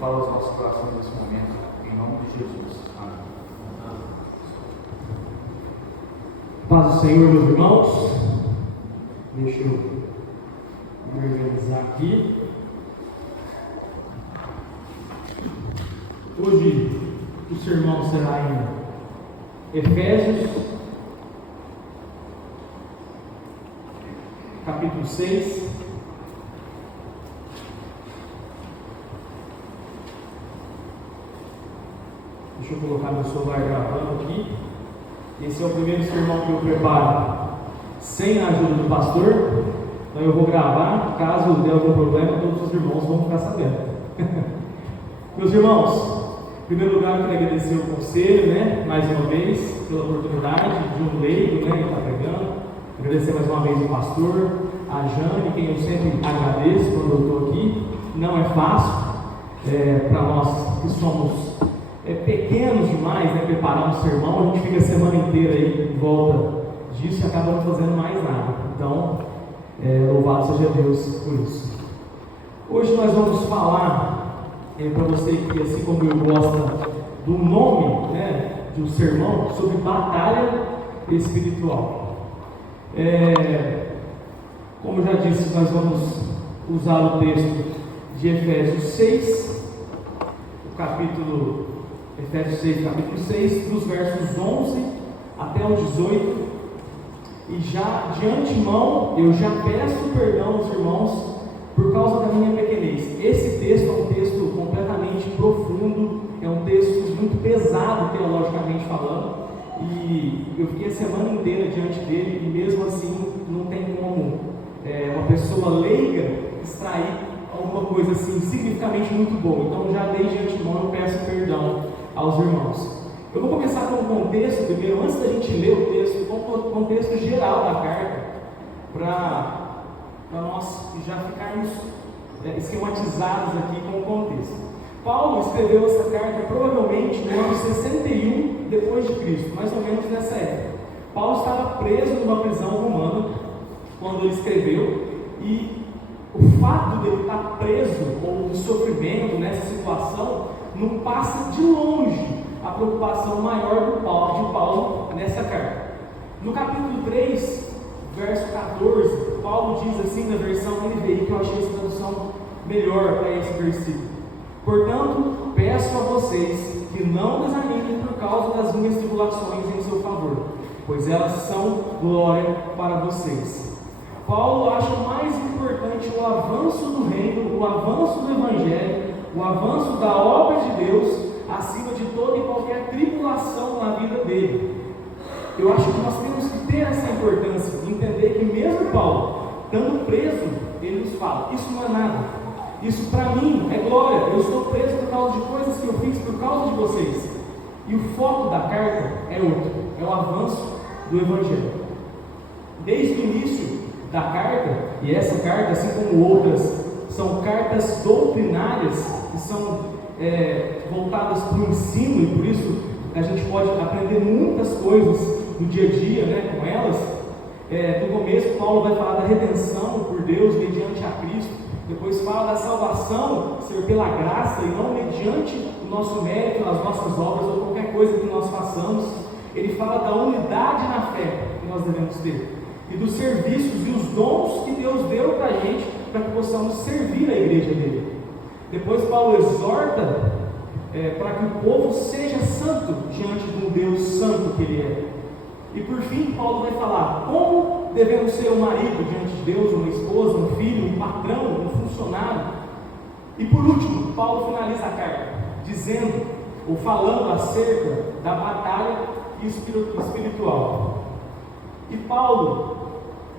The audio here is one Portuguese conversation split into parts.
fala aos nossos corações nesse momento, em nome de Jesus. Amém. Paz do Senhor, meus irmãos. Deixa eu me organizar aqui. Hoje o sermão será em Efésios, capítulo 6. Deixa eu colocar meu celular gravando aqui. Esse é o primeiro sermão que eu preparo sem a ajuda do pastor. Então eu vou gravar. Caso der algum problema, todos os irmãos vão ficar sabendo. Meus irmãos, em primeiro lugar eu queria agradecer o conselho, mais uma vez, pela oportunidade de um leigo, estar pregando. Agradecer mais uma vez o pastor, a Jane, quem eu sempre agradeço quando eu estou aqui. Não é fácil para nós que somos pequenos demais, preparar um sermão. A gente fica a semana inteira aí em volta disso e acaba não fazendo mais nada. Então, louvado seja Deus por isso. Hoje nós vamos falar para você que, assim como eu, gosta do nome de um sermão, sobre batalha espiritual. Como eu já disse, nós vamos usar o texto de Efésios 6, Efésios 6, capítulo 6, dos versos 11 até o 18. E já de antemão, eu já peço perdão aos irmãos por causa da minha pequenez. Esse texto é um texto completamente profundo, é um texto muito pesado teologicamente falando, e eu fiquei a semana inteira diante dele, e mesmo assim não tem como uma pessoa leiga extrair alguma coisa assim significativamente muito boa. Então já desde antemão eu peço perdão aos irmãos. Eu vou começar com um contexto primeiro, antes da gente ler o texto, com o contexto geral da carta, para nós já ficarmos esquematizados aqui com o contexto. Paulo escreveu essa carta provavelmente no ano 61 depois de Cristo, mais ou menos nessa época. Paulo estava preso numa prisão romana quando ele escreveu, e o fato dele estar preso ou de sofrimento nessa situação não passa de longe a preocupação maior de Paulo nessa carta. No capítulo 3, verso 14, Paulo diz assim na versão NVI, que eu achei essa tradução melhor para esse versículo: portanto, peço a vocês que não desanimem por causa das minhas tribulações em seu favor, pois elas são glória para vocês. Paulo acha mais importante o avanço do reino, o avanço do evangelho, o avanço da obra de Deus, acima de toda e qualquer tribulação na vida dele. Eu acho que nós temos que ter essa importância de entender que mesmo Paulo, estando preso, ele nos fala: isso não é nada, isso para mim é glória, eu estou preso por causa de coisas que eu fiz por causa de vocês. E o foco da carta é outro, é o avanço do evangelho. Desde o início da carta, e essa carta, assim como outras, são cartas doutrinárias que são voltadas para o ensino, e por isso a gente pode aprender muitas coisas do dia a dia com elas. No começo, Paulo vai falar da redenção por Deus mediante a Cristo, depois fala da salvação ser pela graça e não mediante o nosso mérito, as nossas obras ou qualquer coisa que nós façamos. Ele fala da unidade na fé que nós devemos ter, e dos serviços e os dons que Deus deu para a gente, para que possamos servir a igreja dele. Depois Paulo exorta para que o povo seja santo diante de um Deus santo que ele é. E por fim, Paulo vai falar como devemos ser um marido diante de Deus, uma esposa, um filho, um patrão, um funcionário. E por último, Paulo finaliza a carta dizendo, ou falando acerca da batalha espiritual. E Paulo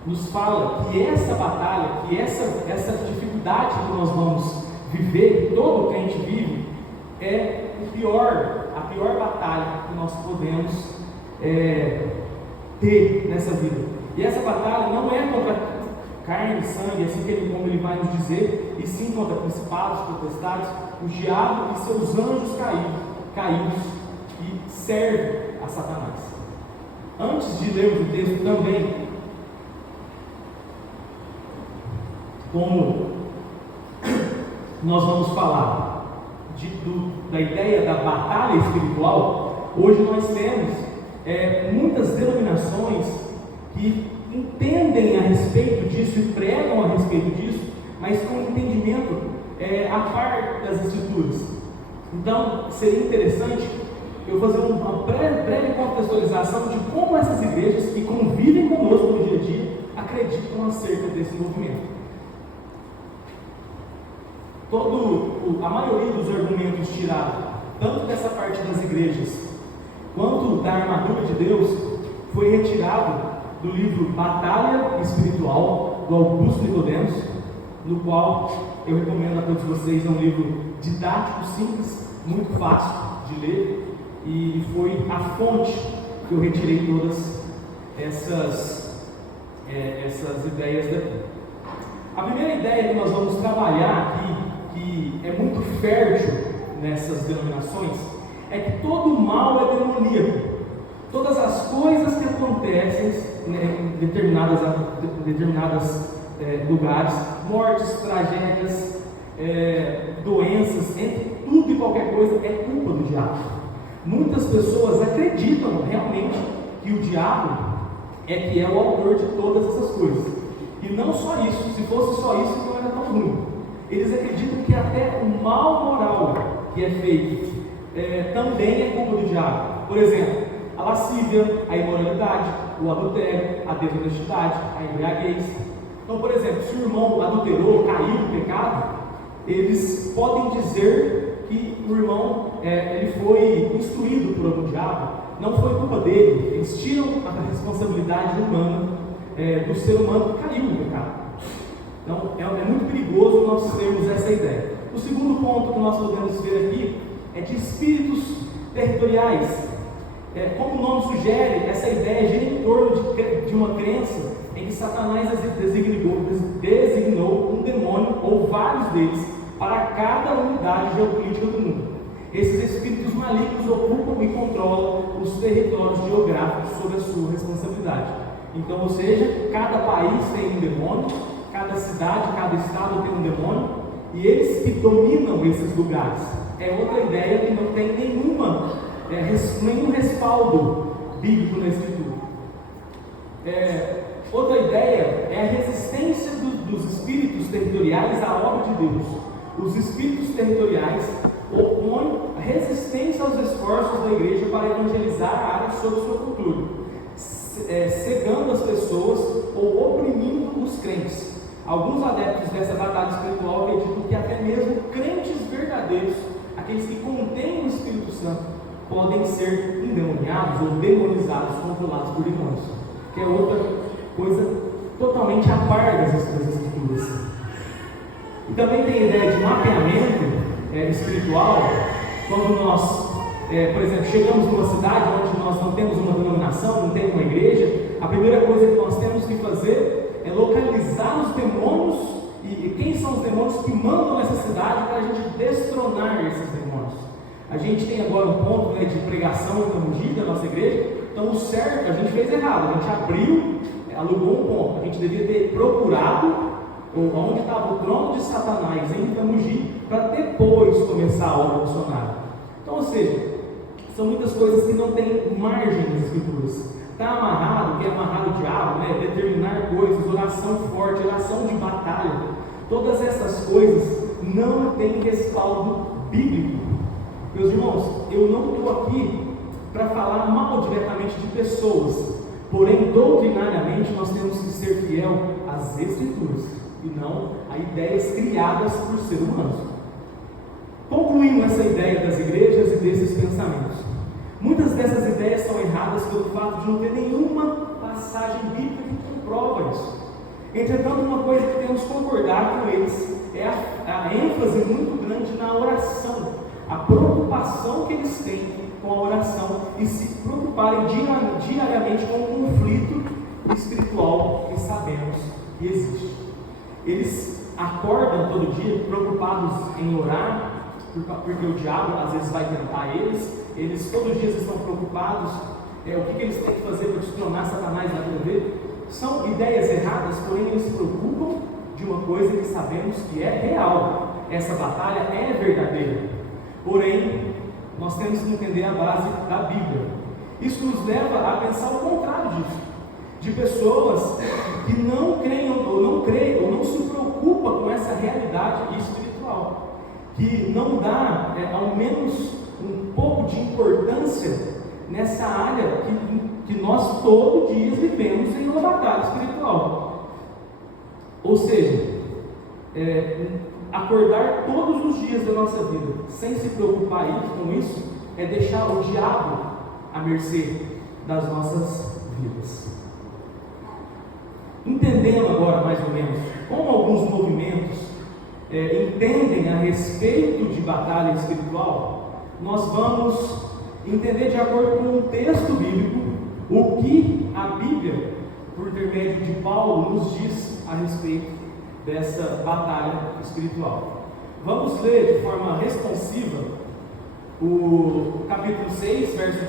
nos fala que essa batalha, que essa dificuldade que nós vamos viver, que todo crente vive, é a pior batalha que nós podemos ter nessa vida. E essa batalha não é contra carne e sangue, assim como ele vai nos dizer, e sim contra principados, potestades, o diabo e seus anjos caídos, que servem a Satanás. Antes de lermos o texto também, como nós vamos falar da ideia da batalha espiritual, hoje nós temos muitas denominações que entendem a respeito disso e pregam a respeito disso, mas com entendimento a par das Escrituras. Então, seria interessante eu fazer uma breve contextualização de como essas igrejas que convivem conosco no dia a dia acreditam acerca desse movimento. A maioria dos argumentos tirados, tanto dessa parte das igrejas, quanto da armadura de Deus, foi retirado do livro Batalha Espiritual, do Augusto Nicodemos, no qual eu recomendo a todos vocês. É um livro didático, simples, muito fácil de ler, e foi a fonte que eu retirei todas essas ideias daqui. A primeira ideia que nós vamos trabalhar aqui, que é muito fértil nessas denominações, é que todo mal é demoníaco. Todas as coisas que acontecem em determinados lugares, mortes, tragédias, doenças, entre tudo e qualquer coisa, é culpa do diabo. Muitas pessoas acreditam realmente que o diabo que é o autor de todas essas coisas. E não só isso, se fosse só isso, não era tão ruim. Eles acreditam que até o mal moral que é feito também é culpa do diabo. Por exemplo, a lascívia, a imoralidade, o adultério, a desonestidade, a embriaguez. Então, por exemplo, se o irmão adulterou, caiu no pecado, eles podem dizer que o irmão ele foi instruído por algum diabo, não foi culpa dele. Eles tiram a responsabilidade humana do ser humano que caiu no pecado. Então, é muito perigoso nós termos essa ideia. O segundo ponto que nós podemos ver aqui é de espíritos territoriais. Como o nome sugere, essa ideia gira em torno de uma crença em que Satanás designou um demônio ou vários deles para cada unidade geopolítica do mundo. Esses espíritos malignos ocupam e controlam os territórios geográficos sob a sua responsabilidade. Então, ou seja, cada país tem um demônio, cada cidade, cada estado tem um demônio, e eles que dominam esses lugares. É outra ideia que não tem nenhum respaldo bíblico na Escritura. Outra ideia é a resistência dos espíritos territoriais à obra de Deus. Os espíritos territoriais opõem a resistência aos esforços da igreja para evangelizar a área sob sua cultura, cegando as pessoas ou oprimindo os crentes. Alguns adeptos dessa batalha espiritual acreditam que até mesmo crentes verdadeiros, aqueles que contêm o Espírito Santo, podem ser endemoniados ou demonizados, controlados por demônios, que é outra coisa totalmente a par das Escrituras. E também tem a ideia de mapeamento espiritual. Quando nós, por exemplo, chegamos numa cidade onde nós não temos uma denominação, não temos uma igreja, a primeira coisa que nós temos que fazer é localizar os demônios e quem são os demônios que mandam nessa cidade para a gente destronar esses demônios. A gente tem agora um ponto de pregação da nossa igreja. Então, o certo, a gente fez errado, a gente abriu, alugou um ponto. A gente devia ter procurado onde estava o trono de Satanás em Itamugi, para depois começar a obra missionária. Então, ou seja, são muitas coisas que não têm margem nas Escrituras. Está amarrado, que é amarrado o diabo, determinar coisas, oração forte, oração de batalha. Todas essas coisas não têm respaldo bíblico. Meus irmãos, eu não estou aqui para falar mal diretamente de pessoas, porém, doutrinariamente, nós temos que ser fiel às Escrituras e não a ideias criadas por seres humanos. Concluindo essa ideia das igrejas e desses pensamentos, muitas dessas ideias são erradas pelo fato de não ter nenhuma passagem bíblica que comprova isso. Entretanto, uma coisa que temos que concordar com eles é a ênfase muito grande na oração, a preocupação que eles têm com a oração e se preocuparem diariamente com o conflito espiritual que sabemos que existe. Eles acordam todo dia preocupados em orar, porque o diabo às vezes vai tentar eles todos os dias estão preocupados, o que eles têm que fazer para destronar Satanás na vida dele. São ideias erradas, porém eles se preocupam de uma coisa que sabemos que é real. Essa batalha é verdadeira. Porém, nós temos que entender a base da Bíblia. Isso nos leva a pensar o contrário disso, de pessoas que não creem ou não se preocupam com essa realidade espiritual, que não dá ao menos um pouco de importância nessa área que nós todo dia vivemos em uma batalha espiritual. Ou seja, acordar todos os dias da nossa vida sem se preocupar com isso é deixar o diabo à mercê das nossas vidas. Entendendo agora mais ou menos como alguns movimentos entendem a respeito de batalha espiritual, nós vamos entender de acordo com o texto bíblico o que a Bíblia, por intermédio de Paulo, nos diz a respeito dessa batalha espiritual. Vamos ler de forma responsiva o capítulo 6, verso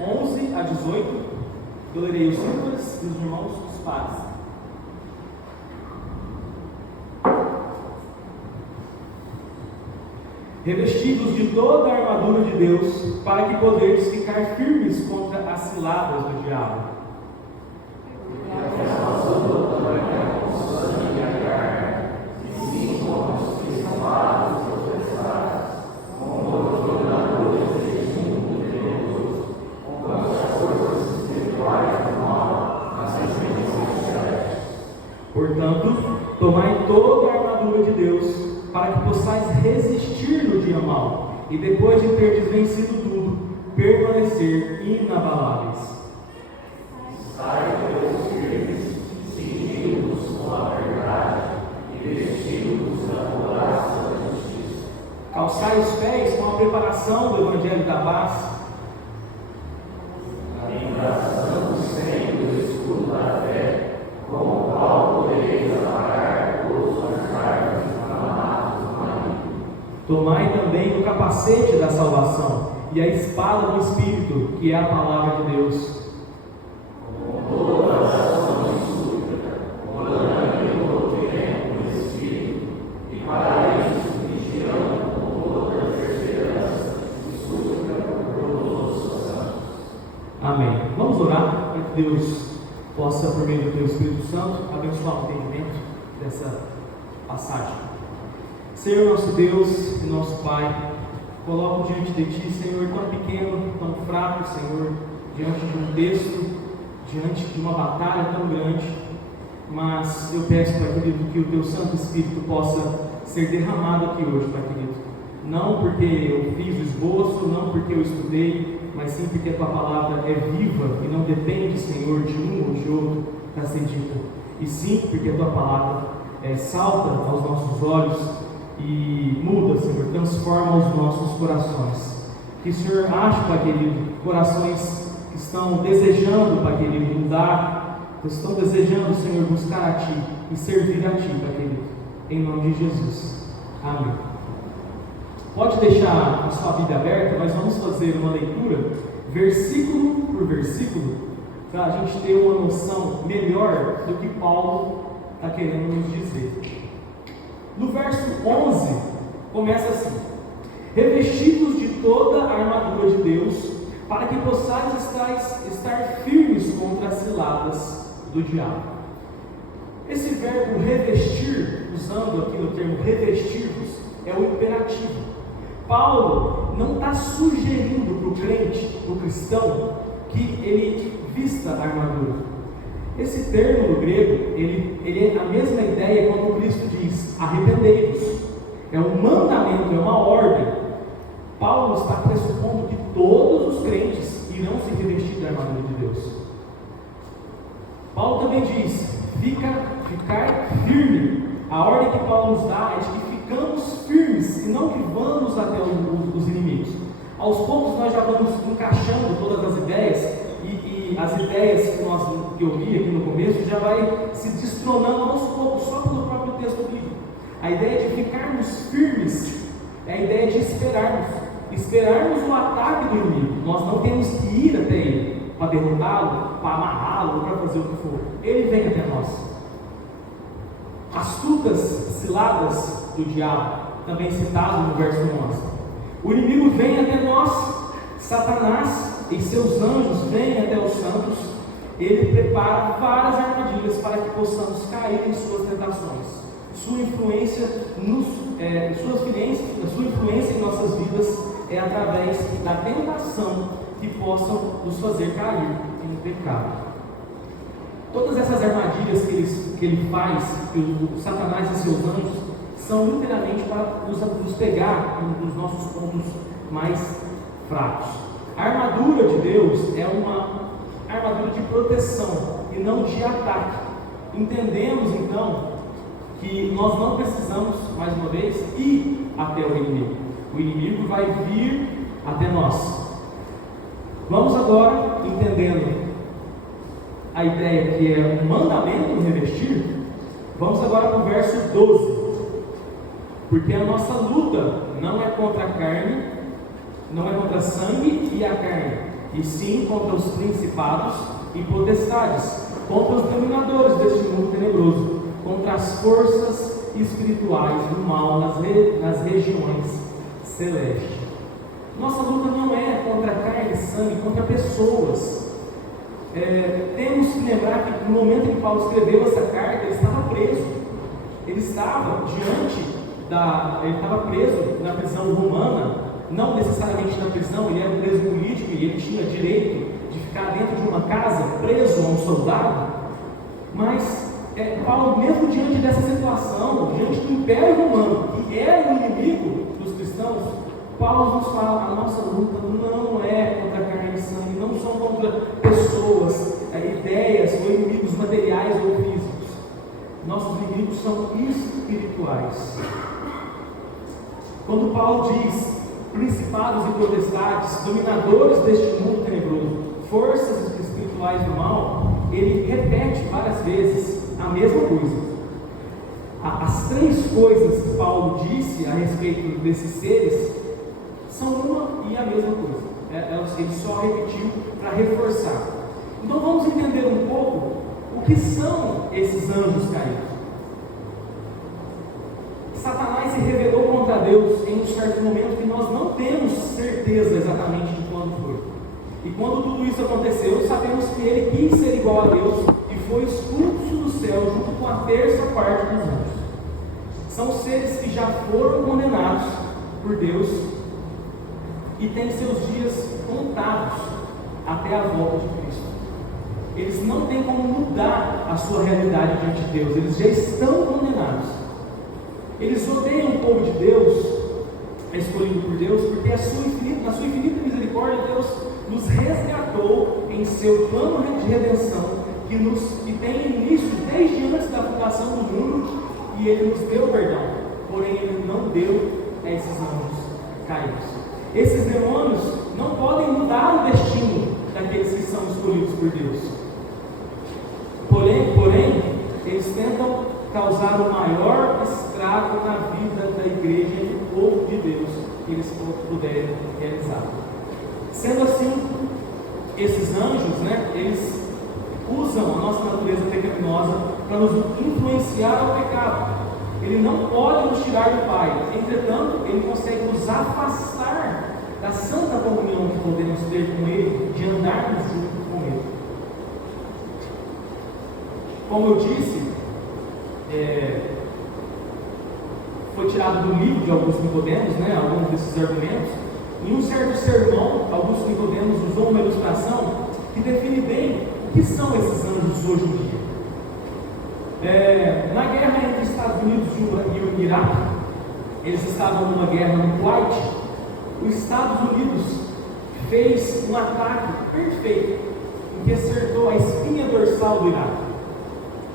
11 a 18. Eu lerei os âncoras e os irmãos os pares. Revestidos de toda a armadura de Deus, para que podeis ficar firmes contra as ciladas do diabo. Portanto, tomai toda a armadura de Deus, para que possais resistir no dia mau, e depois de terdes vencido tudo, permanecer inabaláveis. Calçai os pés com a preparação do Evangelho da Paz. Tomai também o capacete da salvação e a espada do Espírito, que é a palavra de Deus. Amém. Vamos orar para que Deus possa, por meio do Teu Espírito Santo, abençoar o entendimento dessa passagem. Senhor nosso Deus e nosso Pai, coloco diante de Ti, Senhor, tão pequeno, tão fraco, Senhor, diante de um texto, diante de uma batalha tão grande, mas eu peço, Pai querido, que o Teu Santo Espírito possa ser derramado aqui hoje, Pai querido, não porque eu fiz o esboço, não porque eu estudei, mas sim porque a Tua palavra é viva e não depende, Senhor, de um ou de outro para ser dita, e sim porque a Tua palavra salta aos nossos olhos e muda, Senhor, transforma os nossos corações. Que o Senhor ache, Pai querido, corações que estão desejando, Pai querido, mudar, que estão desejando, Senhor, buscar a Ti e servir a Ti, Pai querido, em nome de Jesus. Amém. Pode deixar a sua Bíblia aberta, mas vamos fazer uma leitura, versículo por versículo, para a gente ter uma noção melhor do que Paulo está querendo nos dizer. No verso 11, começa assim: revestidos de toda a armadura de Deus, para que possais estar firmes contra as ciladas do diabo. Esse verbo revestir, usando aqui no termo revestir-vos, é o imperativo. Paulo não está sugerindo para o crente, para o cristão, que ele vista a armadura. Esse termo no grego, ele é a mesma ideia quando Cristo diz: arrependei-vos. É um mandamento, é uma ordem. Paulo está pressupondo que todos os crentes irão se revestir da armadura de Deus. Paulo também diz: ficar firme. A ordem que Paulo nos dá é de que ficamos firmes e não que vamos até os inimigos. Aos poucos nós já vamos encaixando todas as ideias e as ideias que eu li aqui no começo já vai se destronando aos poucos, só pelo próprio texto bíblico. A ideia de ficarmos firmes é a ideia de esperarmos o ataque do inimigo. Nós não temos que ir até ele para derrotá-lo, para amarrá-lo, para fazer o que for. Ele vem até nós. Astutas ciladas do diabo também citado no verso 11. O inimigo vem até nós, Satanás e seus anjos vêm até os santos. Ele prepara várias armadilhas para que possamos cair em suas tentações. Sua influência em nossas vidas é através da tentação que possam nos fazer cair em pecado. Todas essas armadilhas que ele faz, que o Satanás e seus anjos, são inteiramente para nos pegar nos nossos pontos mais fracos. A armadura de Deus é uma armadura de proteção e não de ataque. Entendemos então que nós não precisamos, mais uma vez, ir até o inimigo. O inimigo vai vir até nós. Vamos agora, entendendo a ideia que é um mandamento no revestir, vamos agora para o verso 12. Porque a nossa luta não é contra a carne, não é contra sangue e a carne, e sim contra os principados e potestades, contra os dominadores deste mundo tenebroso, contra as forças espirituais do mal nas regiões celestes. Nossa luta não é contra carne e sangue, contra pessoas. Temos que lembrar que no momento em que Paulo escreveu essa carta, ele estava preso. Ele estava preso na prisão romana, não necessariamente na prisão, ele era um preso político e ele tinha direito de ficar dentro de uma casa, preso a um soldado. Mas Paulo, mesmo diante dessa situação, diante do Império Romano, que era o inimigo dos cristãos, Paulo nos fala: a nossa luta não é contra carne e sangue, não são contra pessoas, ideias ou inimigos materiais ou físicos. Nossos inimigos são espirituais. Quando Paulo diz principados e potestades, dominadores deste mundo tenebroso, forças espirituais do mal, ele repete várias vezes a mesma coisa. As três coisas que Paulo disse a respeito desses seres são uma e a mesma coisa. Ele só repetiu para reforçar. Então vamos entender um pouco o que são esses anjos caídos. Satanás se rebelou contra Deus em um certo momento que nós não temos certeza exatamente de quando foi. E quando tudo isso aconteceu, sabemos que ele quis ser igual a Deus e foi expulso do céu junto com a terça parte dos anjos. São seres que já foram condenados por Deus e têm seus dias contados até a volta de Cristo. Eles não têm como mudar a sua realidade diante de Deus, eles já estão condenados. Eles odeiam o povo de Deus, escolhido por Deus, porque na sua infinita misericórdia, Deus nos resgatou em seu plano de redenção, que tem início desde antes da fundação do mundo, e Ele nos deu perdão, porém Ele não deu a esses anjos caídos. Esses demônios não podem mudar o destino daqueles que são escolhidos por Deus. Porém, eles tentam causar o maior estrago na vida da igreja e do povo de Deus que eles puderem realizar. Sendo assim, esses anjos, eles usam a nossa natureza pecaminosa para nos influenciar ao pecado. Ele não pode nos tirar do Pai, entretanto, ele consegue nos afastar da santa comunhão que podemos ter com Ele, de andarmos junto com Ele. Como eu disse, foi tirado do livro de Augusto Nicodemos, alguns desses argumentos. Em um certo sermão, Augusto Nicodemos usou uma ilustração que define bem o que são esses anjos hoje em dia. Na guerra entre Estados Unidos e o Iraque, eles estavam numa guerra no Kuwait. Os Estados Unidos fez um ataque perfeito, em que acertou a espinha dorsal do Iraque,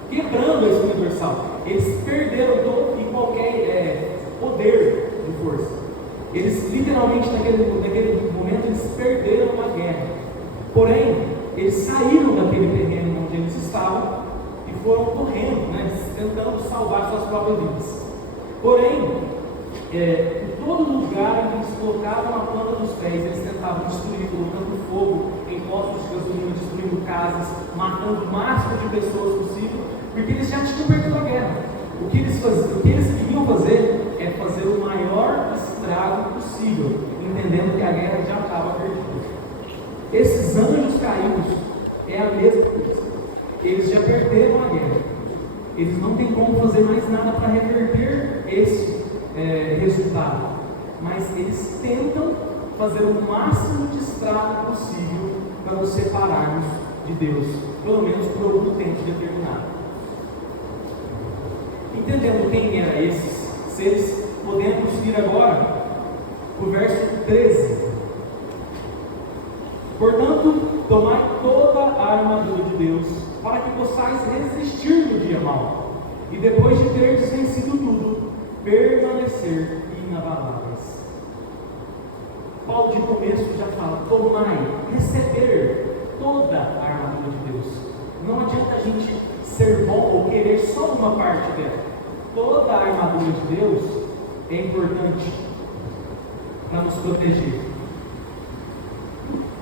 quebrando a espinha dorsal. Eles perderam todo e qualquer poder de força. Eles literalmente naquele momento eles perderam uma guerra. Porém, eles saíram daquele terreno onde eles estavam e foram correndo, tentando salvar suas próprias vidas. Porém, em todo lugar em que eles colocavam a planta dos pés, eles tentavam destruir, colocando fogo em postos de gasolina, destruindo casas, matando o máximo de pessoas possível, porque eles já tinham perdido a guerra. O que eles queriam fazer é fazer o maior Esses anjos caídos é a mesma coisa. Eles já perderam a guerra. Eles não têm como fazer mais nada para reverter esse resultado. Mas eles tentam fazer o máximo de estrago possível para nos separarmos de Deus, pelo menos por algum tempo determinado. Entendendo quem eram esses seres, podemos ir agora para o verso 13. Portanto, tomai toda a armadura de Deus, para que possais resistir no dia mau, e depois de teres vencido tudo, permanecer inabaláveis. Paulo de começo já fala: tomai, receber toda a armadura de Deus. Não adianta a gente ser bom ou querer só uma parte dela. Toda a armadura de Deus é importante para nos proteger.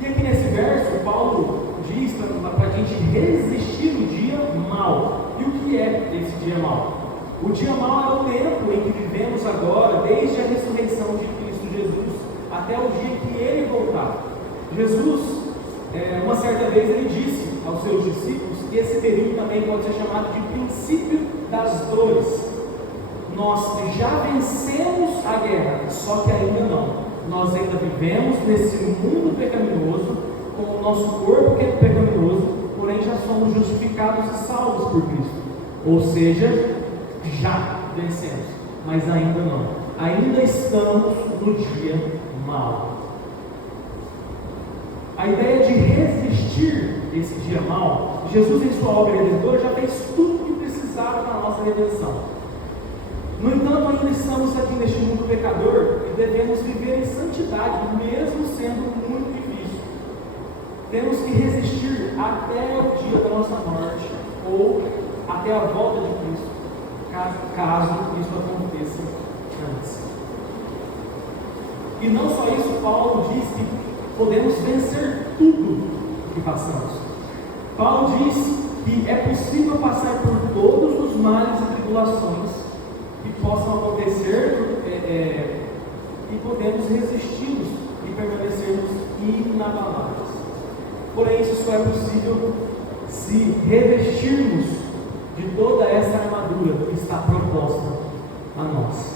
E aqui nesse verso, Paulo diz para a gente resistir o dia mau. E o que é esse dia mau? O dia mau é o tempo em que vivemos agora, desde a ressurreição de Cristo Jesus, até o dia que Ele voltar. Jesus, uma certa vez, Ele disse aos seus discípulos que esse período também pode ser chamado de princípio das dores. Nós já vencemos a guerra, só que ainda não. Nós ainda vivemos nesse mundo pecaminoso, com o nosso corpo que é pecaminoso, porém já somos justificados e salvos por Cristo. Ou seja, já vencemos, mas ainda não. Ainda estamos no dia mau. A ideia de resistir esse dia mau, Jesus em sua obra redentora já fez tudo o que precisava na nossa redenção. No entanto, ainda estamos aqui neste mundo pecador e devemos viver em santidade, mesmo sendo muito difícil. Temos que resistir até o dia da nossa morte ou até a volta de Cristo, caso isso aconteça antes. E não só isso, Paulo diz que podemos vencer tudo que passamos. Paulo diz que é possível passar por todos os males e tribulações que possam acontecer e podemos resisti-los e permanecermos inabaláveis. Porém, isso só é possível se revestirmos de toda essa armadura que está proposta a nós.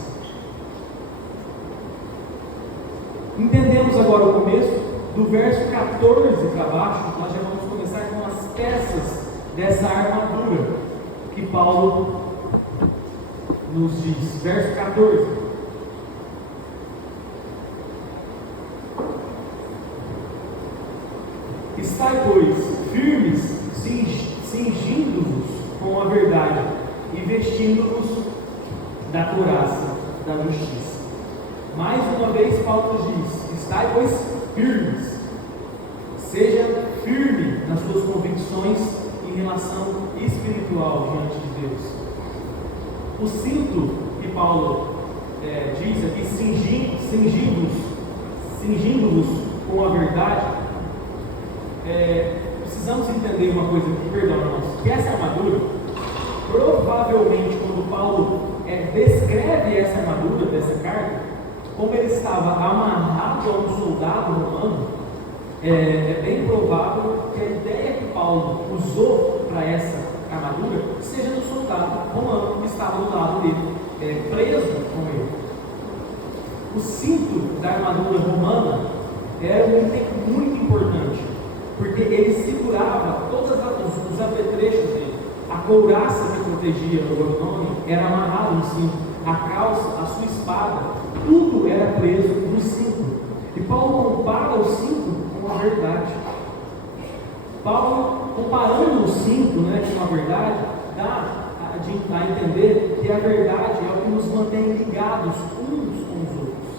Entendemos agora o começo, do verso 14 para baixo, nós já vamos começar com as peças dessa armadura que Paulo nos diz. Verso 14: estai, pois, firmes, cingindo-vos com a verdade e vestindo-vos da couraça da justiça. Mais uma vez Paulo nos diz: estai, pois, firmes. Seja firme nas suas convicções em relação espiritual diante de Deus. O cinto que Paulo diz aqui, cingindo-vos com a verdade, precisamos entender uma coisa aqui, perdão, irmãos, que essa armadura, provavelmente, quando Paulo descreve essa armadura dessa carta, como ele estava amarrado a um soldado romano, é bem provável que a ideia que Paulo usou para essa armadura seja do soldado romano que estava do lado dele, preso com ele. O cinto da armadura romana era um item muito importante, porque ele segurava todos os apetrechos dele. A couraça que protegia o abdômen era amarrada no cinto, a calça, a sua espada, tudo era preso no cinto. E Paulo compara o cinto com a verdade. Paulo, comparando o cinto com a verdade, dá a entender que a verdade é o que nos mantém ligados uns com os outros.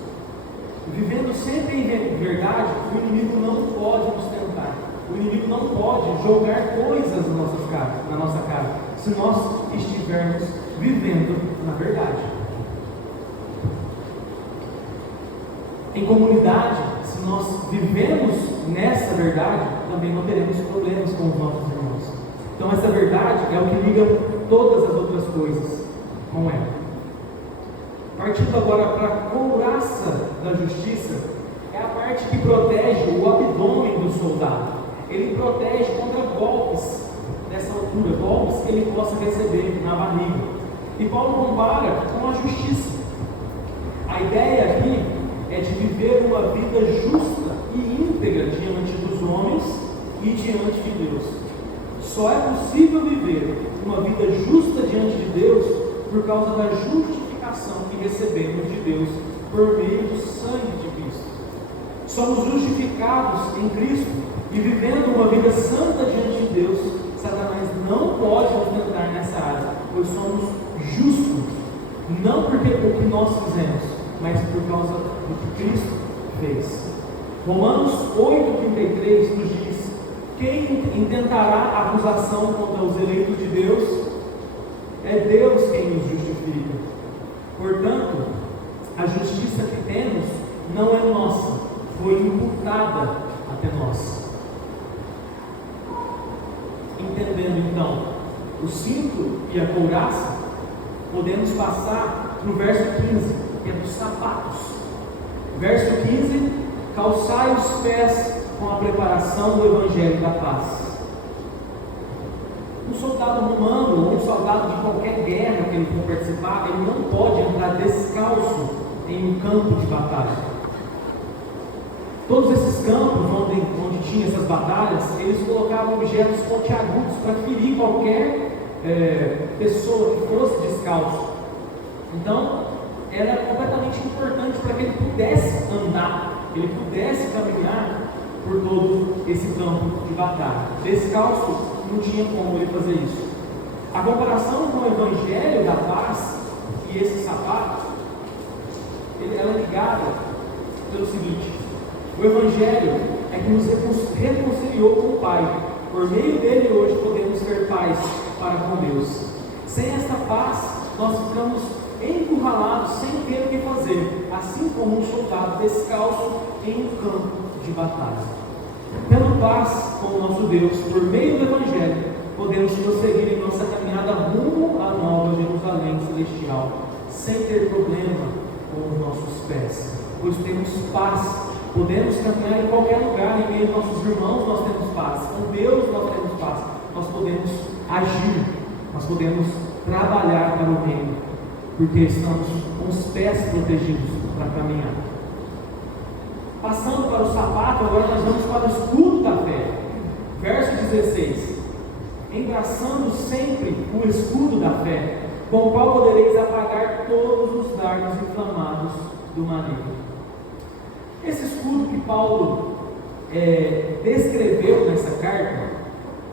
Vivendo sempre em verdade, o inimigo não pode nos tentar. O inimigo não pode jogar coisas na nossa cara, se nós estivermos vivendo na verdade. Em comunidade, se nós vivemos nessa verdade, também não teremos problemas com os nossos irmãos. Então essa verdade é o que liga todas as outras coisas com ela. Partindo agora para a couraça da justiça, é a parte que protege o abdômen do soldado. soldado. Ele protege contra golpes nessa altura, golpes que ele possa receber na barriga. E Paulo compara com a justiça. A ideia aqui é de viver uma vida justa e íntegra diante dos homens e diante de Deus. Só é possível viver uma vida justa diante de Deus por causa da justificação que recebemos de Deus por meio do sangue de Cristo. Somos justificados em Cristo e vivendo uma vida santa diante de Deus. Satanás não pode nos tentar nessa área, pois somos justos, não porque o que nós fizemos, mas por causa do que Cristo fez. Romanos 8,33 nos diz: quem intentará acusação contra os eleitos de Deus? É Deus quem nos justifica. Portanto, a justiça que temos não é nossa, foi imputada até nós. Entendendo então o cinto e a couraça, podemos passar para o verso 15, que é dos sapatos. Verso 15: calçai os pés com a preparação do Evangelho da paz. Um soldado romano ou um soldado de qualquer guerra que ele for participar, ele não pode entrar descalço em um campo de batalha. Todos esses campos onde tinha essas batalhas, eles colocavam objetos pontiagudos para ferir qualquer pessoa que fosse descalço. Então, era completamente importante para que ele pudesse andar, que ele pudesse caminhar por todo esse campo de batalha. Descalço, não tinha como ele fazer isso. A comparação com o Evangelho da paz e esse sapato, ela é ligada pelo seguinte: o Evangelho é que nos reconciliou com o Pai. Por meio dele hoje podemos ter paz para com Deus. Sem esta paz, nós ficamos encurralados sem ter o que fazer, assim como um soldado descalço em um campo de batalha. Tendo paz com o nosso Deus, por meio do Evangelho, podemos prosseguir em nossa caminhada rumo à nova Jerusalém celestial, sem ter problema com os nossos pés, pois temos paz. Podemos caminhar em qualquer lugar, em meio aos nossos irmãos nós temos paz, com Deus nós temos paz, nós podemos agir, nós podemos trabalhar para o reino, porque estamos com os pés protegidos para caminhar. Passando para o sapato, agora nós vamos para o escudo da fé. Verso 16: embraçando sempre o escudo da fé, com o qual podereis apagar todos os dardos inflamados do maligno. Esse escudo que Paulo descreveu nessa carta,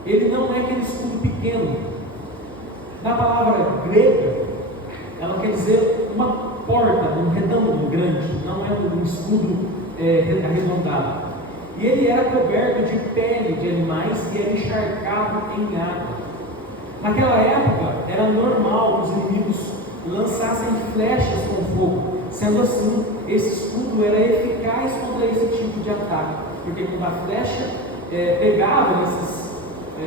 ele não é aquele escudo pequeno. Na palavra grega, ela quer dizer uma porta, um retângulo grande, não é um escudo arredondado. E ele era coberto de pele de animais e era encharcado em água. Naquela época, era normal os inimigos lançassem flechas com fogo. Sendo assim, esse escudo era eficaz contra esse tipo de ataque, porque quando a flecha pegava nesses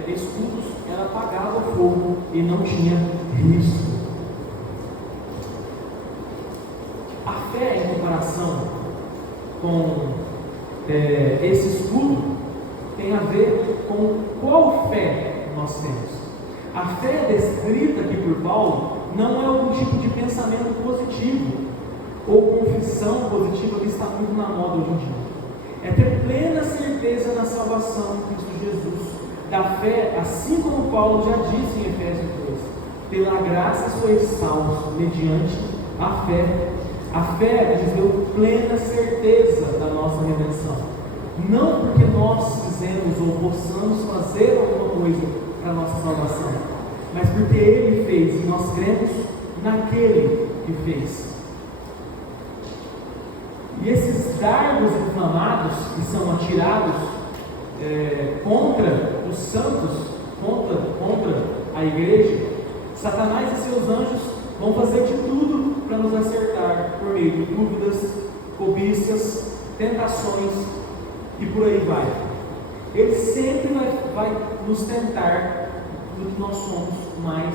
escudos, ela apagava o fogo e não tinha risco. A fé, em comparação com esse escudo, tem a ver com qual fé nós temos. A fé descrita aqui por Paulo não é algum tipo de pensamento positivo ou confissão positiva que está muito na moda hoje em dia. É ter plena certeza na salvação em Cristo Jesus, da fé, assim como Paulo já disse em Efésios 2: pela graça sois salvos mediante a fé. A fé nos deu plena certeza da nossa redenção, não porque nós fizemos ou possamos fazer alguma coisa para a nossa salvação, mas porque Ele fez e nós cremos naquele que fez. E esses dardos inflamados que são atirados contra os santos, contra a igreja, Satanás e seus anjos vão fazer de tudo para nos acertar por meio de dúvidas, cobiças, tentações e por aí vai. Ele sempre vai nos tentar no que nós somos mais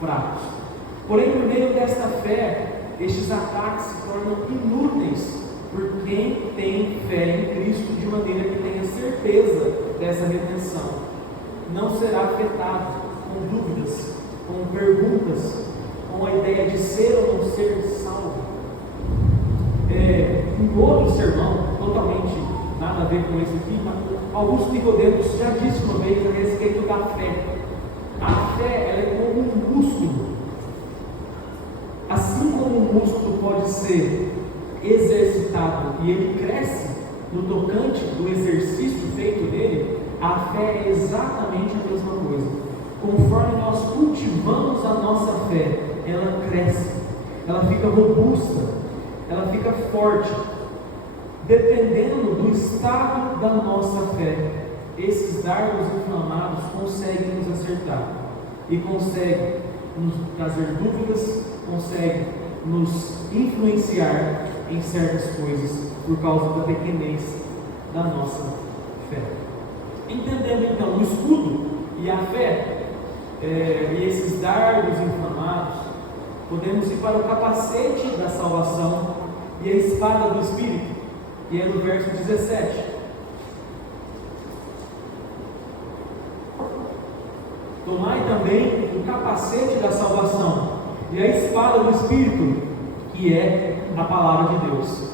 fracos. Porém, por meio desta fé, estes ataques se tornam inúteis por quem tem fé em Cristo, de maneira que tenha certeza certeza dessa redenção não será afetado com dúvidas, com perguntas, com a ideia de ser ou não ser salvo. Um outro sermão, totalmente nada a ver com esse aqui, mas Augusto Nicodemos já disse uma vez a respeito da fé. A fé, ela é como um músculo. Assim como um músculo pode ser exercitado e ele cresce no tocante do exercício feito nele, a fé é exatamente a mesma coisa. Conforme nós cultivamos a nossa fé, ela cresce, ela fica robusta, ela fica forte, dependendo do estado da nossa fé. Esses dardos inflamados conseguem nos acertar e conseguem nos trazer dúvidas, conseguem nos influenciar em certas coisas por causa da pequenez da nossa fé. Entendendo então o escudo e a fé e esses dardos inflamados, podemos ir para o capacete da salvação e a espada do Espírito, e é no verso 17. Tomai também o capacete da salvação e a espada do Espírito, que é a palavra de Deus.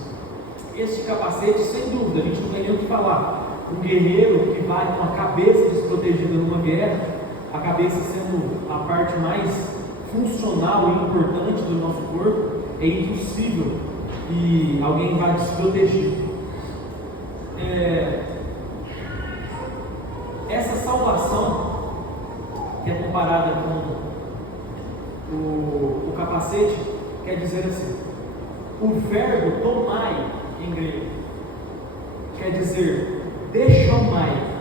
Este capacete, sem dúvida, a gente não tem nem o que falar. Um guerreiro que vai com a cabeça desprotegida numa guerra, a cabeça sendo a parte mais funcional e importante do nosso corpo, é impossível que alguém vá desprotegido. Essa salvação, que é comparada com o capacete, quer dizer assim: o verbo tomai em grego quer dizer deixomai.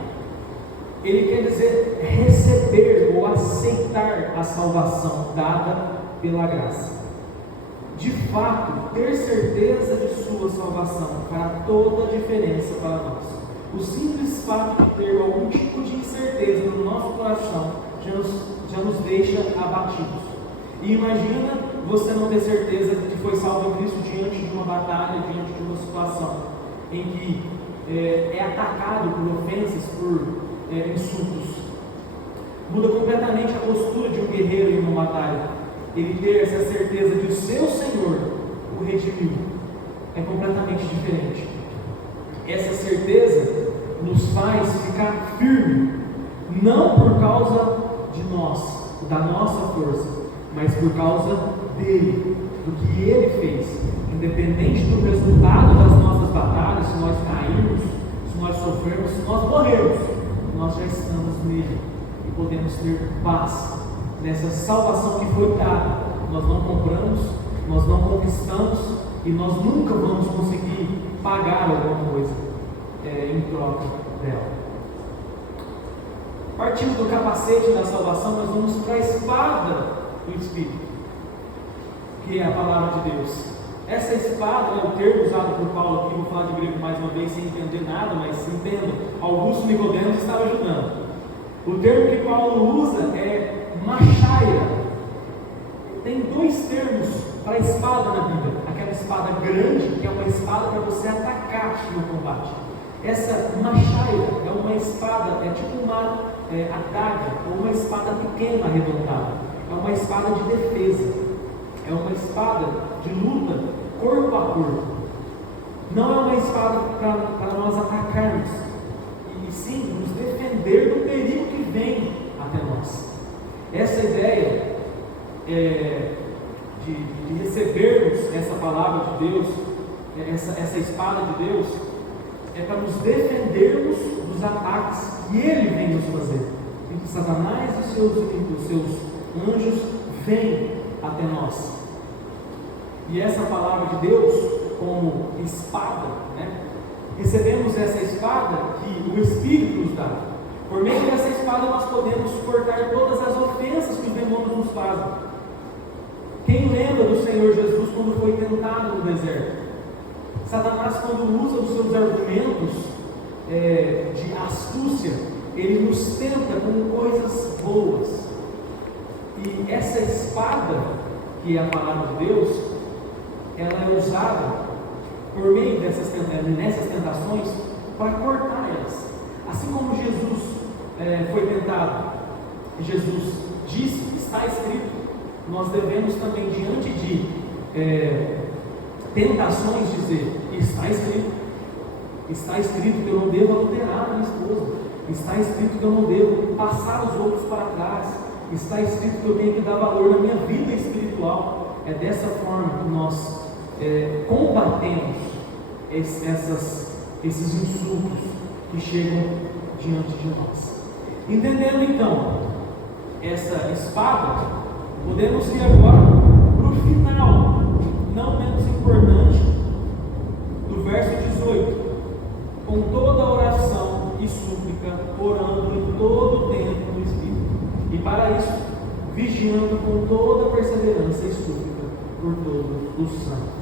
Ele quer dizer receber ou aceitar a salvação dada pela graça. De fato, ter certeza de sua salvação fará toda a diferença para nós. O simples fato de ter algum tipo de incerteza no nosso coração já nos deixa abatidos. E imagina você não ter certeza de que foi salvo em Cristo diante de uma batalha, diante de uma situação em que é atacado por ofensas, por insultos. Muda completamente a postura de um guerreiro em uma batalha. Ele ter essa certeza de o seu Senhor o redimiu é completamente diferente. Essa certeza nos faz ficar firme, não por causa de nós, da nossa força, mas por causa dele, do que ele fez. Independente do resultado das nossas batalhas, se nós cairmos, se nós sofrermos, se nós morrermos, nós já estamos nele e podemos ter paz nessa salvação que foi dada. Nós não compramos, nós não conquistamos e nós nunca vamos conseguir pagar alguma coisa em troca dela. Partindo do capacete da salvação, nós vamos para a espada do Espírito, que é a palavra de Deus. Essa espada é o termo usado por Paulo aqui. Vou falar de grego mais uma vez sem entender nada, mas entendo. Augusto Nicodemos estava ajudando. O termo que Paulo usa é machaira. Tem dois termos para espada na Bíblia: aquela espada grande, que é uma espada para você atacar no combate. Essa machaira é uma espada, é tipo uma adaga, ou uma espada pequena arredondada. É uma espada de defesa, é uma espada de luta corpo a corpo. Não é uma espada para nós atacarmos, e sim nos defender do perigo que vem até nós. Essa ideia de recebermos essa palavra de Deus, essa espada de Deus, é para nos defendermos dos ataques que ele vem nos fazer. E que Satanás e os seus anjos vêm até nós. E essa palavra de Deus, como espada, recebemos essa espada que o Espírito nos dá. Por meio dessa espada nós podemos cortar todas as ofensas que os demônios nos fazem. Quem lembra do Senhor Jesus quando foi tentado no deserto? Satanás, quando usa os seus argumentos de astúcia, ele nos tenta com coisas boas. E essa espada, que é a palavra de Deus, ela é usada por meio nessas tentações para cortar elas. Assim como Jesus foi tentado, Jesus disse, está escrito, nós devemos também, diante de tentações, dizer, está escrito que eu não devo adulterar a minha esposa, está escrito que eu não devo passar os outros para trás, está escrito que eu tenho que dar valor na minha vida espiritual. É dessa forma que nós combatemos esses insultos que chegam diante de nós. Entendendo então essa espada, podemos ir agora para o final, não menos importante, do verso 18: com toda oração e súplica, orando em todo o tempo no Espírito, e para isso, vigiando com toda perseverança e súplica por todos os santos.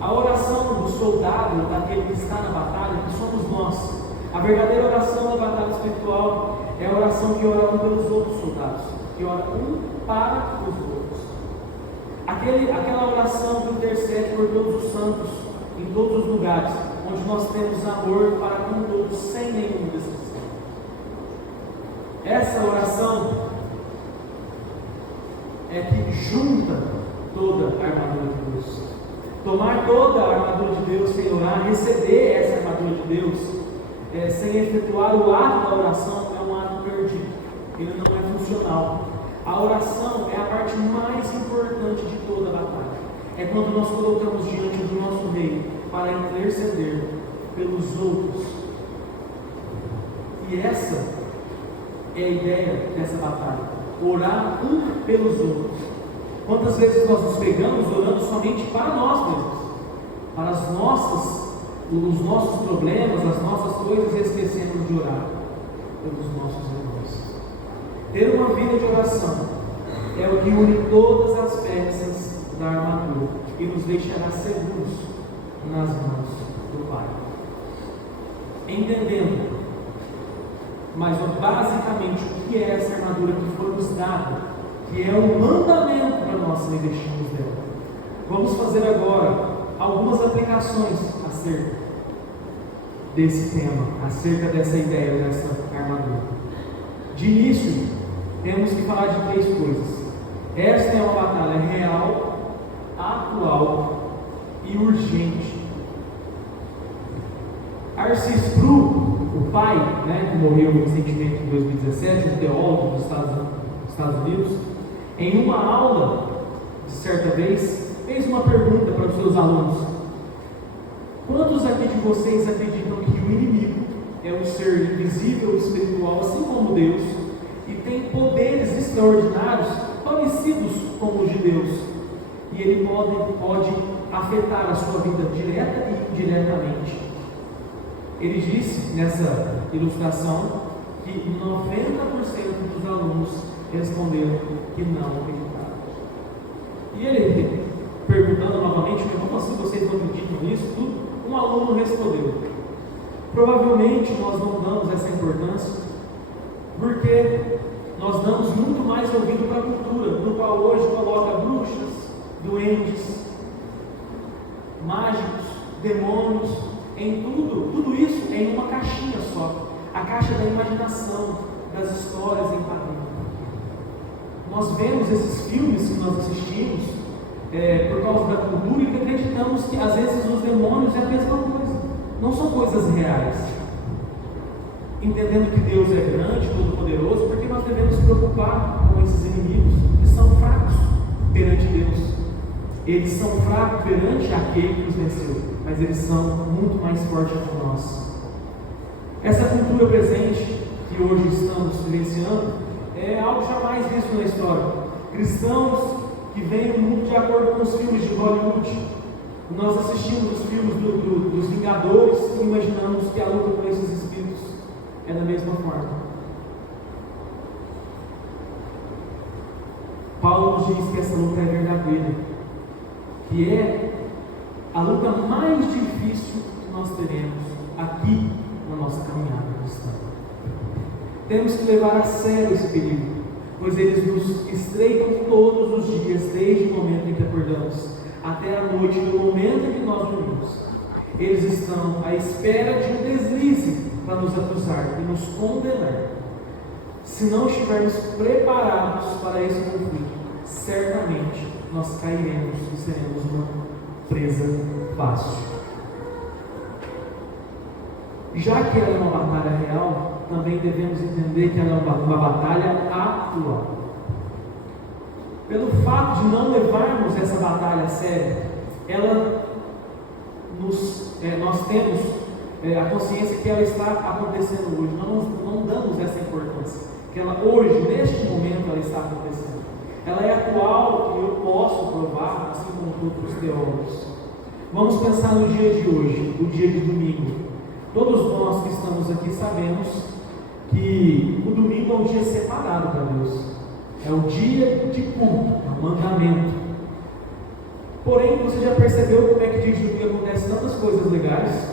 A oração do soldado, daquele que está na batalha, que somos nós. A verdadeira oração da batalha espiritual é a oração que ora um pelos outros soldados, que ora um para os outros. Aquela oração que intercede por todos os santos, em todos os lugares, onde nós temos amor para com todos, sem nenhuma decisão. Essa oração é que junta toda a armadura de Deus. Tomar toda a armadura de Deus sem orar, receber essa armadura de Deus, sem efetuar o ato da oração, é um ato perdido, ele não é funcional. A oração é a parte mais importante de toda a batalha. É quando nós colocamos diante do nosso rei para interceder pelos outros. E essa é a ideia dessa batalha: orar um pelos outros. Quantas vezes nós nos pegamos orando somente para nós mesmos, para os nossos problemas, as nossas coisas, e esquecemos de orar pelos nossos irmãos. Ter uma vida de oração é o que une todas as peças da armadura e nos deixará seguros nas mãos do Pai. Entendendo, mas basicamente o que é essa armadura que foi nos dada, que é um mandamento para nós investirmos dela. Vamos fazer agora algumas aplicações acerca desse tema, acerca dessa ideia, dessa armadura. De início, temos que falar de 3 coisas. Esta é uma batalha real, atual e urgente. Arcis Pru, o pai, que morreu recentemente em 2017, um teólogo dos Estados Unidos, em uma aula, de certa vez, fez uma pergunta para os seus alunos: quantos aqui de vocês acreditam que o inimigo é um ser invisível, espiritual, assim como Deus, e tem poderes extraordinários, parecidos com os de Deus, e ele pode afetar a sua vida direta e indiretamente? Ele disse nessa ilustração que 90% dos alunos responderam que não acreditaram. E ele, perguntando novamente: mas como assim vocês não acreditam nisso? Tudo, um aluno respondeu: provavelmente nós não damos essa importância porque nós damos muito mais ouvido para a cultura, no qual hoje coloca bruxas, duendes, mágicos, demônios, em tudo isso em uma caixinha só, a caixa da imaginação, das histórias em quadrinhos. Nós vemos esses filmes que nós assistimos por causa da cultura e acreditamos que às vezes os demônios é a mesma coisa, não são coisas reais. Entendendo que Deus é grande, todo-poderoso, porque nós devemos nos preocupar com esses inimigos que são fracos perante Deus. Eles são fracos perante aquele que os venceu, mas eles são muito mais fortes que nós. Essa cultura presente que hoje estamos vivenciando é algo jamais visto na história. Cristãos que veem o mundo de acordo com os filmes de Hollywood. Nós assistimos os filmes dos Vingadores e imaginamos que a luta com esses espíritos é da mesma forma. Paulo nos diz que essa luta é verdadeira, que é a luta mais difícil que nós teremos aqui na nossa caminhada cristã. Temos que levar a sério esse perigo, pois eles nos estreitam todos os dias, desde o momento em que acordamos até a noite, no momento em que nós dormimos. Eles estão à espera de um deslize para nos acusar e nos condenar. Se não estivermos preparados para esse conflito, certamente nós cairemos e seremos uma presa fácil. Já que ela é uma batalha real, também devemos entender que ela é uma batalha atual. Pelo fato de não levarmos essa batalha a sério, nós temos a consciência que ela está acontecendo hoje. Não damos essa importância. Que ela hoje, neste momento, ela está acontecendo. Ela é atual e eu posso provar, assim como todos os teólogos. Vamos pensar no dia de hoje, o dia de domingo. Todos nós que estamos aqui sabemos que o domingo é um dia separado para Deus. É o dia de culto, é um mandamento. Porém, você já percebeu como é que dia de domingo acontece tantas coisas legais,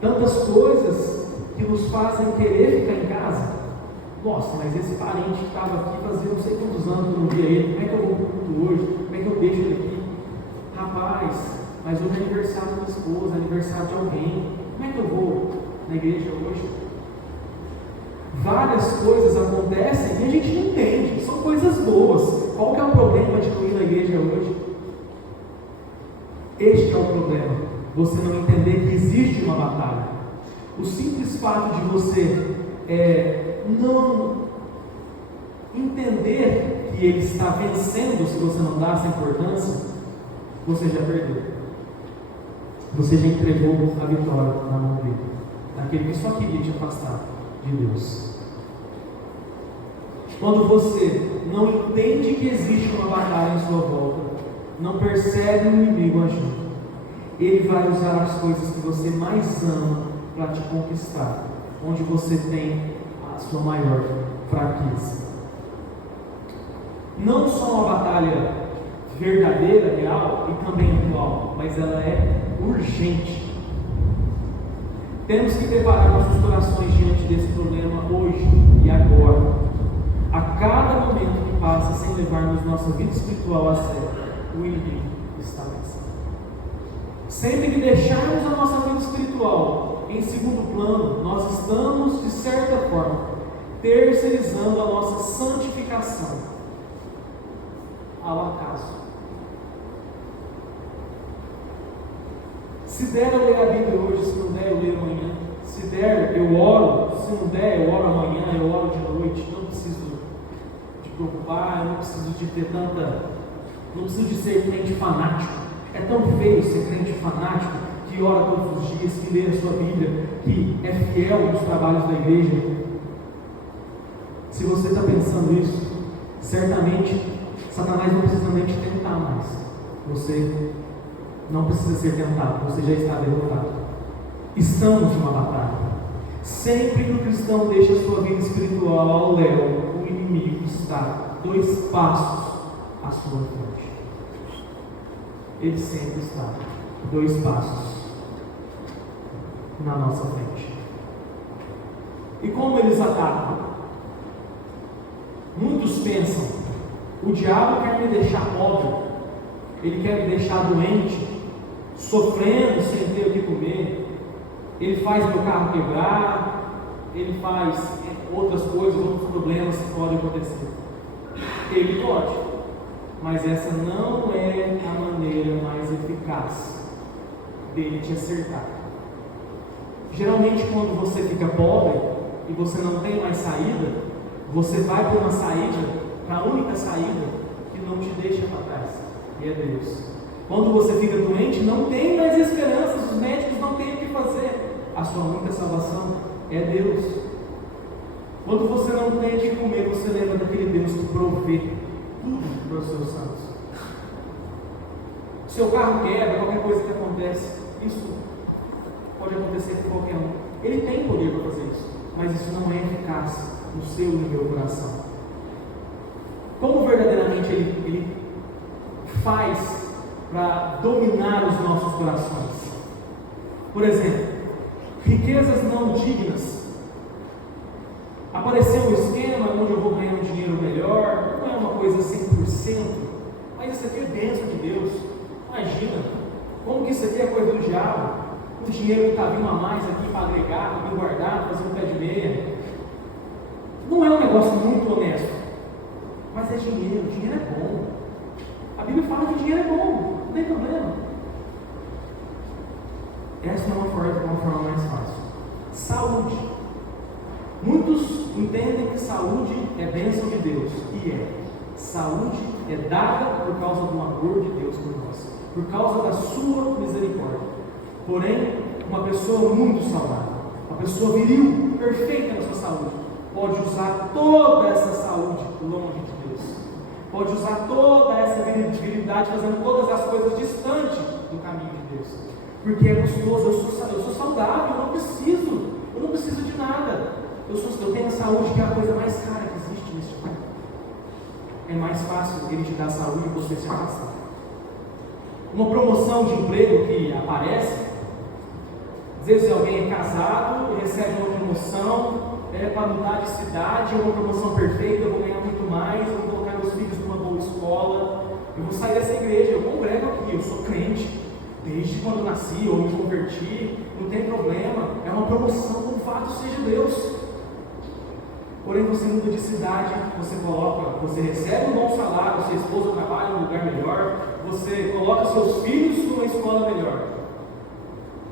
tantas coisas que nos fazem querer ficar em casa? Nossa, mas esse parente que estava aqui fazia não sei quantos anos que eu não via ele, como é que eu vou para o culto hoje? Como é que eu deixo ele aqui? Rapaz, mas hoje é aniversário da minha esposa, aniversário de alguém, como é que eu vou na igreja hoje? Várias coisas acontecem e a gente não entende, são coisas boas. Qual que é o problema de não ir na igreja hoje? Este é o problema, você não entender que existe uma batalha. O simples fato de você não entender que ele está vencendo, se você não dá essa importância, você já perdeu. Você já entregou a vitória na mão dele, daquele que só queria te afastar de Deus. Quando você não entende que existe uma batalha em sua volta, não percebe o inimigo agindo, ele vai usar as coisas que você mais ama para te conquistar, onde você tem a sua maior fraqueza. Não só uma batalha verdadeira, real e também atual, mas ela é urgente. Temos que preparar nossos corações diante desse problema hoje e agora. A cada momento que passa sem levarmos nossa vida espiritual a sério, o inimigo está vencendo. Sempre que deixarmos a nossa vida espiritual em segundo plano, nós estamos, de certa forma, terceirizando a nossa santificação ao acaso. Se der, eu leio a Bíblia hoje, se não der, eu leio amanhã. Se der, eu oro, se não der, eu oro amanhã, eu oro de noite. Não preciso de preocupar, eu não preciso de ter não preciso de ser crente fanático. É tão feio ser crente fanático, que ora todos os dias, que lê a sua Bíblia, que é fiel nos trabalhos da igreja. Se você está pensando isso, certamente Satanás não precisa nem te tentar mais. Você não precisa ser tentado, você já está derrotado. Estamos em uma batalha. Sempre que o cristão deixa a sua vida espiritual ao léu, o inimigo está 2 passos à sua frente. Ele sempre está 2 passos na nossa frente. E como eles atacam? Muitos pensam: o diabo quer me deixar pobre, ele quer me deixar doente, sofrendo sem ter o que comer, ele faz meu carro quebrar, ele faz outras coisas, outros problemas que podem acontecer. Ele pode, mas essa não é a maneira mais eficaz dele te acertar. Geralmente, quando você fica pobre e você não tem mais saída, você vai por uma saída, para a única saída que não te deixa para trás, e é Deus. Quando você fica doente, não tem mais esperanças, os médicos não têm o que fazer, a sua única salvação é Deus. Quando você não tem o que comer, você lembra daquele Deus que provê tudo para os seus santos. Seu carro quebra, qualquer coisa que acontece, isso pode acontecer com qualquer um. Ele tem poder para fazer isso, mas isso não é eficaz no seu e no meu coração. Como verdadeiramente ele faz para dominar os nossos corações? Por exemplo, riquezas não dignas. Apareceu um esquema onde eu vou ganhar um dinheiro melhor, não é uma coisa 100%, mas isso aqui é bênção de Deus. Imagina, como que isso aqui é coisa do diabo? o dinheiro que está vindo a mais aqui para agregar, para guardar, fazer um pé de meia. Não é um negócio muito honesto, mas é dinheiro, dinheiro é bom. A Bíblia fala que dinheiro é bom, não tem problema. Essa é uma forma mais fácil. Saúde. Muitos entendem que saúde é bênção de Deus, e é. Saúde é dada por causa do amor de Deus por nós, por causa da sua misericórdia. Porém, uma pessoa muito saudável, uma pessoa viril, perfeita na sua saúde, pode usar toda essa saúde longe de Deus, pode usar toda essa virilidade fazendo todas as coisas distante do caminho de Deus, porque é gostoso. Eu sou saudável, eu não preciso de nada. Eu tenho a saúde, que é a coisa mais cara que existe neste mundo. É mais fácil Ele te dar saúde e você se afastar. Uma promoção de emprego que aparece, às vezes alguém é casado, recebe uma promoção, para mudar de cidade, é uma promoção perfeita, eu vou ganhar muito mais, eu vou colocar meus filhos numa boa escola, eu vou sair dessa igreja, eu congrego aqui, eu sou crente, desde quando nasci ou me converti, não tem problema, é uma promoção, louvado seja Deus. Porém, você muda de cidade, você recebe um bom salário, sua esposa trabalha em um lugar melhor, você coloca seus filhos numa escola melhor.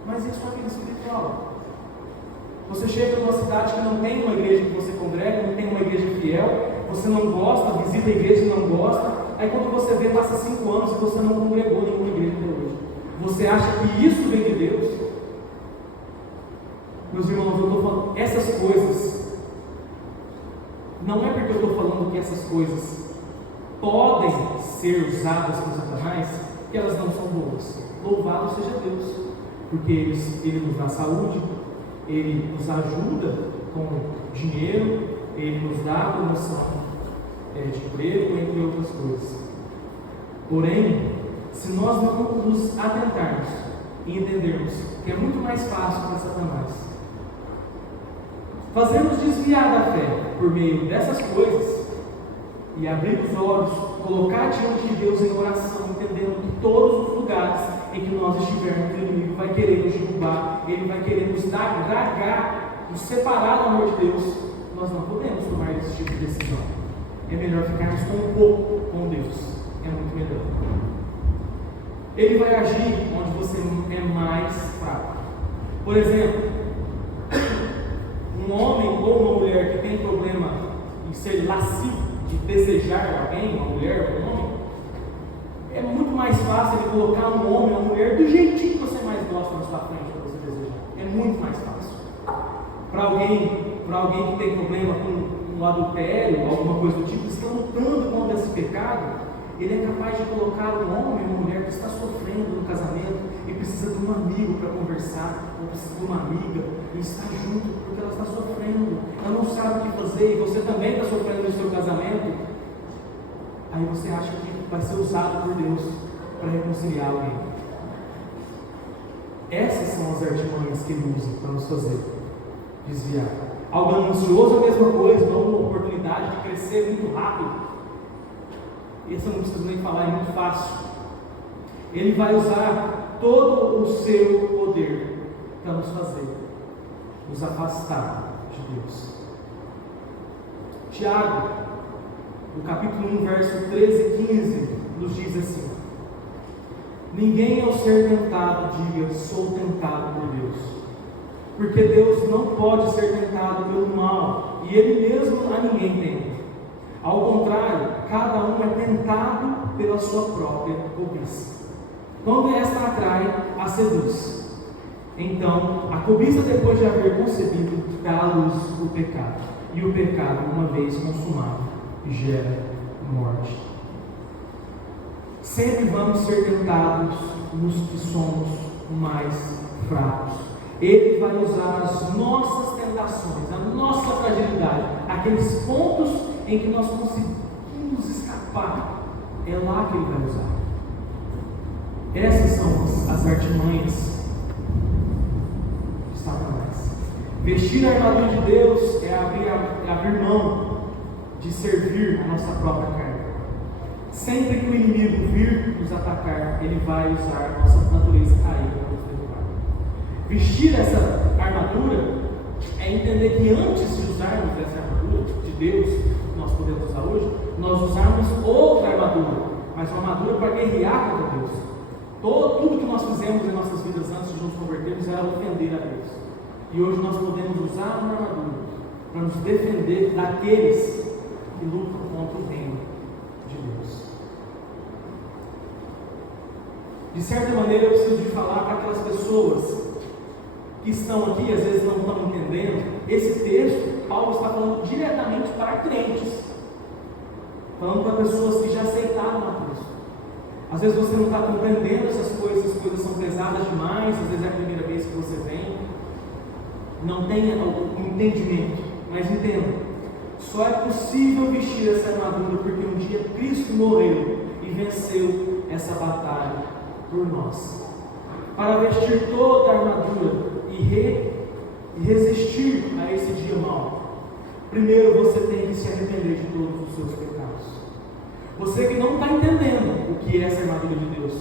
Mas e a sua vida espiritual? Você chega numa cidade que não tem uma igreja que você congrega, não tem uma igreja fiel, você não gosta, visita a igreja e não gosta, aí quando você vê, passa 5 anos e você não congregou nenhuma igreja até hoje. Você acha que isso vem de Deus? Meus irmãos, eu estou falando, essas coisas, não é porque eu estou falando que essas coisas podem ser usadas por Satanás, que elas não são boas. Louvado seja Deus, porque Ele nos dá saúde, Ele nos ajuda com dinheiro, Ele nos dá promoção de emprego, entre outras coisas. Porém, se nós não nos atentarmos e entendermos que é muito mais fácil para Satanás fazermos desviar da fé por meio dessas coisas e abrir os olhos, colocar diante de Deus em oração, entendendo que todos os lugares em que nós estivermos, o inimigo vai querer nos derrubar, ele vai querer nos dragar, nos separar do amor de Deus. Nós não podemos tomar esse tipo de decisão. É melhor ficarmos com um pouco com Deus, é muito melhor. Ele vai agir onde você é mais fraco. Por exemplo, um homem ou uma mulher que tem problema em ser lascivo, de desejar alguém, uma mulher ou um homem, é muito mais fácil ele colocar um homem ou uma mulher do jeitinho que você mais gosta na sua frente para você desejar. É muito mais fácil. Para alguém que tem problema com um adultério, alguma coisa do tipo, que está lutando contra esse pecado, ele é capaz de colocar um homem ou uma mulher que está sofrendo no casamento e precisa de um amigo para conversar, ou precisa de uma amiga e estar junto, porque ela está sofrendo, ela não sabe o que fazer, e você também está sofrendo no seu casamento. Aí você acha que vai ser usado por Deus para reconciliar alguém. Essas são as artimanhas que ele usa para nos fazer desviar. Algo ganancioso é a mesma coisa, dá uma oportunidade de crescer muito rápido. Isso eu não preciso nem falar, é muito fácil. Ele vai usar todo o seu poder para nos fazer nos afastar de Deus. Tiago, no capítulo 1, verso 13 e 15, nos diz assim: ninguém ao ser tentado diga, sou tentado por Deus, porque Deus não pode ser tentado pelo mal, e Ele mesmo a ninguém tenta. Ao contrário, cada um é tentado pela sua própria cobiça. Quando esta atrai, a seduz. Então, a cobiça, depois de haver concebido, dá à luz o pecado. E o pecado, uma vez consumado, gera morte. Sempre vamos ser tentados nos que somos mais fracos. Ele vai usar as nossas tentações, a nossa fragilidade, aqueles pontos em que nós conseguimos escapar, é lá que Ele vai usar. Essas são as artimanhas de Satanás. Vestir a armadura de Deus é abrir mão de servir a nossa própria carne. Sempre que o inimigo vir nos atacar, ele vai usar a nossa natureza caída para nos derrubar. Vestir essa armadura é entender que antes de usarmos essa armadura de Deus, que nós podemos usar hoje, nós usarmos outra armadura, mas uma armadura para guerrear contra Deus. Tudo que nós fizemos em nossas vidas antes de nos convertermos era ofender a Deus. E hoje nós podemos usar uma armadura para nos defender daqueles que lutam contra o reino de Deus. De certa maneira, eu preciso de falar para aquelas pessoas que estão aqui, às vezes não estão entendendo. Esse texto, Paulo está falando diretamente para crentes, falando para pessoas que já aceitaram a Cristo. Às vezes você não está compreendendo essas coisas, as coisas são pesadas demais, às vezes é a primeira vez que você vem, não tem o entendimento, mas entenda, só é possível vestir essa armadura porque um dia Cristo morreu e venceu essa batalha por nós. Para vestir toda a armadura e resistir a esse dia mau, primeiro você tem que se arrepender de todos os seus pecados. Você que não está entendendo o que é essa armadura de Deus,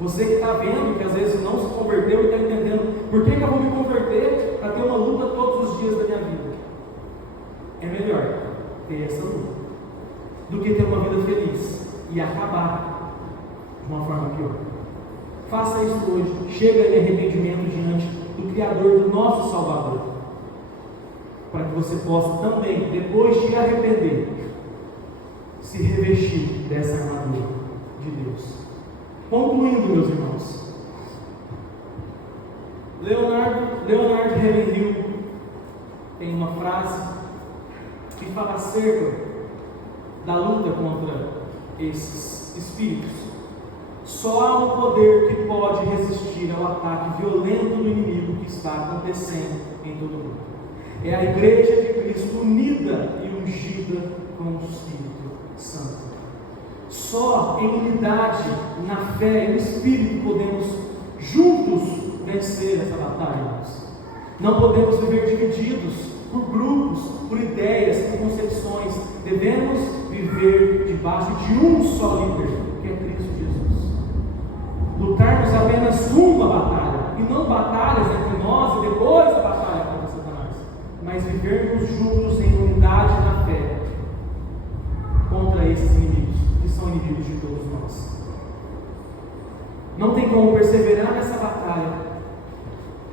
você que está vendo que às vezes não se converteu e está entendendo por que eu vou me converter para ter uma luta todos os dias da minha vida. É melhor ter essa luta do que ter uma vida feliz e acabar de uma forma pior. Faça isso hoje. Chega em arrependimento diante do Criador, do nosso Salvador, para que você possa também, depois de arrepender, se revestir dessa armadura de Deus. Concluindo, meus irmãos, Leonard Ravenhill tem uma frase que fala acerca da luta contra esses espíritos. Só há um poder que pode resistir ao ataque violento do inimigo que está acontecendo em todo o mundo. É a Igreja de Cristo unida e ungida com o Espírito Santo. Só em unidade, na fé e no Espírito, podemos juntos vencer essa batalha. Não podemos viver divididos por grupos, por ideias, por concepções. Devemos viver debaixo de um só líder, que é Cristo Jesus. Lutarmos apenas uma batalha, e não batalhas entre nós e depois a batalha contra Satanás, mas vivermos juntos em unidade na fé contra esses inimigos, que são inimigos de todos nós. Não tem como perseverar nessa batalha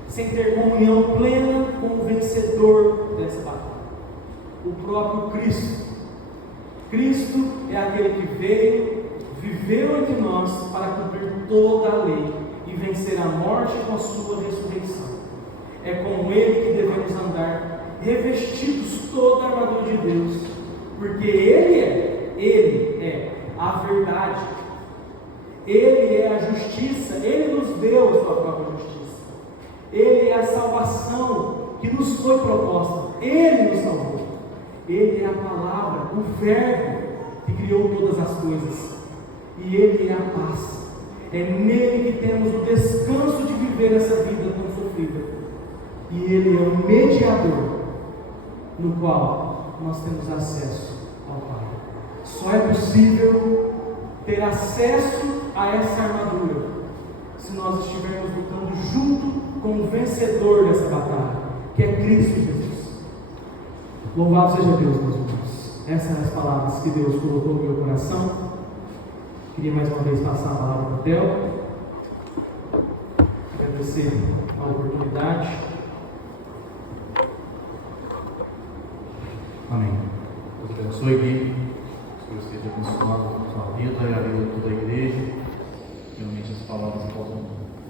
sem ter comunhão plena com o vencedor dessa batalha, o próprio Cristo. Cristo é aquele que veio, viveu entre nós para cumprir toda a lei e vencer a morte com a sua ressurreição. É com Ele que devemos andar, revestidos toda a armadura de Deus, porque Ele é a verdade, Ele é a justiça, Ele nos deu a sua própria justiça, Ele é a salvação que nos foi proposta, Ele nos salvou, Ele é a palavra, o Verbo que criou todas as coisas, e Ele é a paz. É nele que temos o descanso de viver essa vida tão sofrida, e Ele é o mediador no qual nós temos acesso ao Pai. Só é possível ter acesso a essa armadura se nós estivermos lutando junto com o vencedor dessa batalha, que é Cristo Jesus. Louvado seja Deus, meus irmãos. Essas são as palavras que Deus colocou no meu coração. Queria mais uma vez passar a palavra para o Theo, agradecer a oportunidade. Amém. Deus abençoe, Gui. Que Deus seja abençoado com a sua vida e a vida de toda a igreja. Realmente as palavras possam